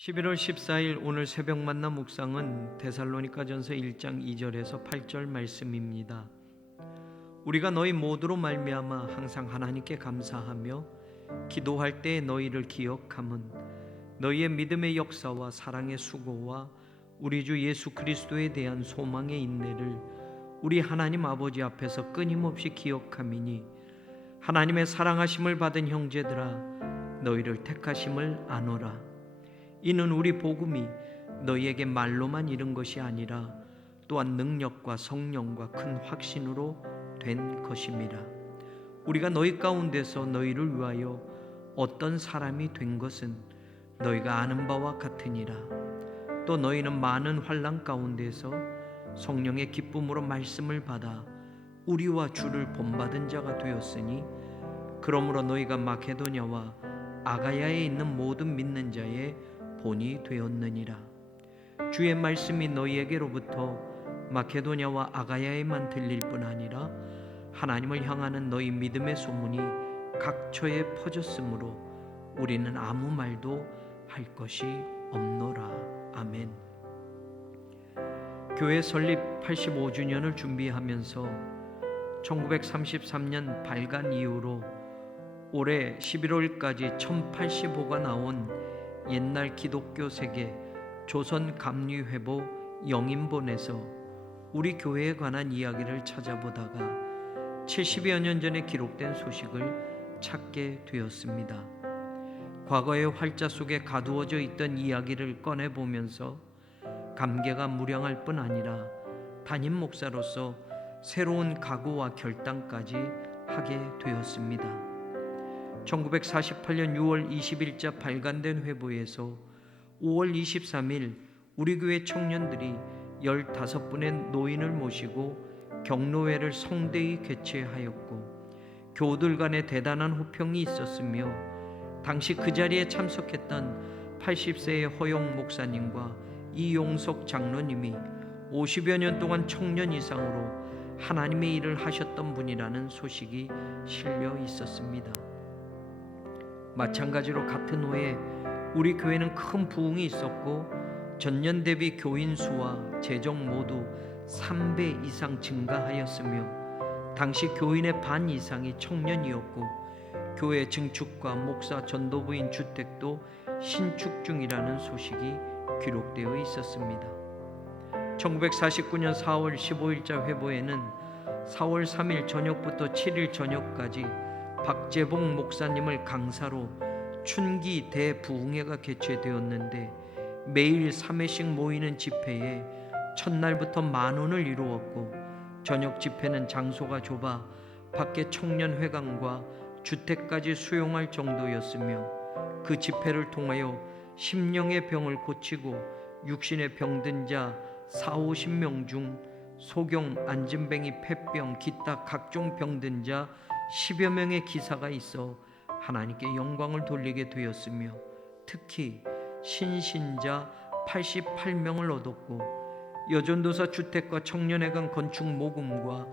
11월 14일 오늘 새벽 만나 묵상은 데살로니가전서 1장 2절에서 8절 말씀입니다. 우리가 너희 모두로 말미암아 항상 하나님께 감사하며 기도할 때에 너희를 기억함은 너희의 믿음의 역사와 사랑의 수고와 우리 주 예수 그리스도에 대한 소망의 인내를 우리 하나님 아버지 앞에서 끊임없이 기억함이니 하나님의 사랑하심을 받은 형제들아 너희를 택하심을 아노라. 이는 우리 복음이 너희에게 말로만 이른 것이 아니라 또한 능력과 성령과 큰 확신으로 된 것임이라. 우리가 너희 가운데서 너희를 위하여 어떤 사람이 된 것은 너희가 아는 바와 같으니라. 또 너희는 많은 환난 가운데서 성령의 기쁨으로 말씀을 받아 우리와 주를 본받은 자가 되었으니 그러므로 너희가 마케도냐와 아가야에 있는 모든 믿는 자의 본이 되었느니라. 주의 말씀이 너희에게로부터 마케도냐와 아가야에만 들릴 뿐 아니라 하나님을 향하는 너희 믿음의 소문이 각처에 퍼졌으므로 우리는 아무 말도 할 것이 없노라. 아멘. 교회 설립 85주년을 준비하면서 1933년 발간 이후로 올해 11월까지 1085가 나온 옛날 기독교 세계 조선 감리회보 영인본에서 우리 교회에 관한 이야기를 찾아보다가 70여 년 전에 기록된 소식을 찾게 되었습니다. 과거의 활자 속에 가두어져 있던 이야기를 꺼내보면서 감개가 무량할 뿐 아니라 담임 목사로서 새로운 각오와 결단까지 하게 되었습니다. 1948년 6월 20일자 발간된 회보에서 5월 23일 우리 교회 청년들이 15분의 노인을 모시고 경로회를 성대히 개최하였고 교우들 간에 대단한 호평이 있었으며 당시 그 자리에 참석했던 80세의 허용 목사님과 이용석 장로님이 50여 년 동안 청년 이상으로 하나님의 일을 하셨던 분이라는 소식이 실려 있었습니다. 마찬가지로 같은 호에 우리 교회는 큰 부흥이 있었고 전년 대비 교인 수와 재정 모두 3배 이상 증가하였으며 당시 교인의 반 이상이 청년이었고 교회 증축과 목사 전도부인 주택도 신축 중이라는 소식이 기록되어 있었습니다. 1949년 4월 15일자 회보에는 4월 3일 저녁부터 7일 저녁까지 박재봉 목사님을 강사로 춘기 대부흥회가 개최되었는데 매일 3회씩 모이는 집회에 첫날부터 10,000원을 이루었고 저녁 집회는 장소가 좁아 밖에 청년회관과 주택까지 수용할 정도였으며 그 집회를 통하여 심령의 병을 고치고 육신의 병든 자 40-50명 중 소경, 안진뱅이, 폐병, 기타 각종 병든 자 10여 명의 기사가 있어 하나님께 영광을 돌리게 되었으며 특히 신신자 88명을 얻었고 여전도사 주택과 청년회관 건축 모금과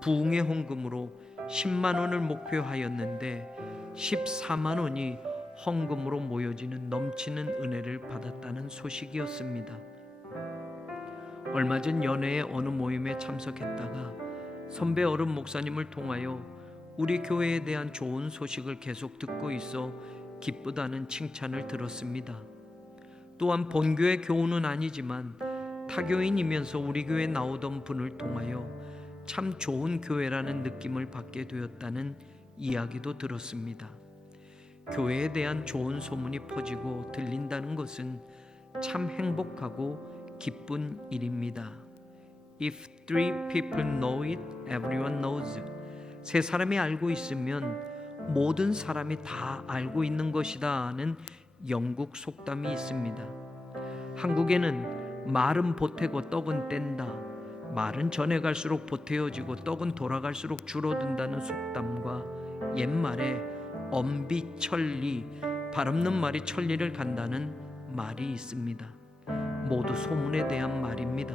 부흥회 헌금으로 10만 원을 목표하였는데 14만 원이 헌금으로 모여지는 넘치는 은혜를 받았다는 소식이었습니다. 얼마 전 연회의 어느 모임에 참석했다가 선배 어른 목사님을 통하여 우리 교회에 대한 좋은 소식을 계속 듣고 있어 기쁘다는 칭찬을 들었습니다. 또한 본교회 교우는 아니지만 타교인이면서 우리 교회에 나오던 분을 통하여 참 좋은 교회라는 느낌을 받게 되었다는 이야기도 들었습니다. 교회에 대한 좋은 소문이 퍼지고 들린다는 것은 참 행복하고 기쁜 일입니다. If 3 people know it, everyone knows it. 세 사람이 알고 있으면 모든 사람이 다 알고 있는 것이다 하는 영국 속담이 있습니다. 한국에는 말은 보태고 떡은 뗀다, 말은 전해 갈수록 보태어지고 떡은 돌아갈수록 줄어든다는 속담과 옛말에 엄비천리, 발없는 말이 천리를 간다는 말이 있습니다. 모두 소문에 대한 말입니다.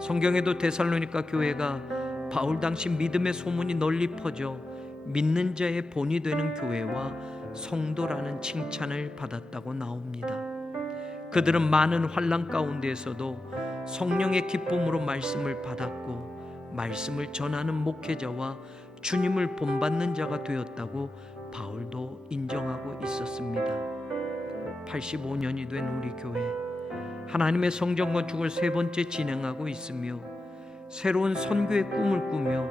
성경에도 데살로니가 교회가 바울 당시 믿음의 소문이 널리 퍼져 믿는 자의 본이 되는 교회와 성도라는 칭찬을 받았다고 나옵니다. 그들은 많은 환난 가운데에서도 성령의 기쁨으로 말씀을 받았고 말씀을 전하는 목회자와 주님을 본받는 자가 되었다고 바울도 인정하고 있었습니다. 85년이 된 우리 교회, 하나님의 성전 건축을 세 번째 진행하고 있으며 새로운 선교의 꿈을 꾸며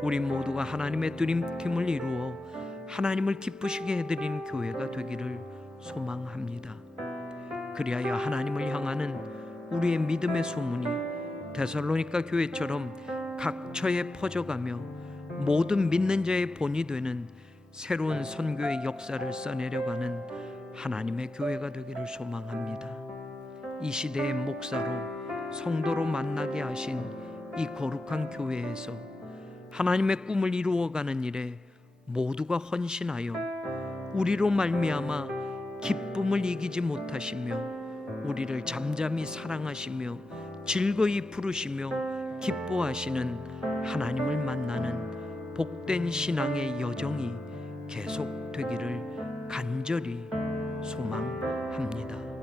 우리 모두가 하나님의 드림팀을 이루어 하나님을 기쁘시게 해드리는 교회가 되기를 소망합니다. 그리하여 하나님을 향하는 우리의 믿음의 소문이 데살로니가 교회처럼 각 처에 퍼져가며 모든 믿는 자의 본이 되는 새로운 선교의 역사를 써내려고 하는 하나님의 교회가 되기를 소망합니다. 이 시대의 목사로 성도로 만나게 하신 이 거룩한 교회에서 하나님의 꿈을 이루어가는 일에 모두가 헌신하여 우리로 말미암아 기쁨을 이기지 못하시며 우리를 잠잠히 사랑하시며 즐거이 부르시며 기뻐하시는 하나님을 만나는 복된 신앙의 여정이 계속되기를 간절히 소망합니다.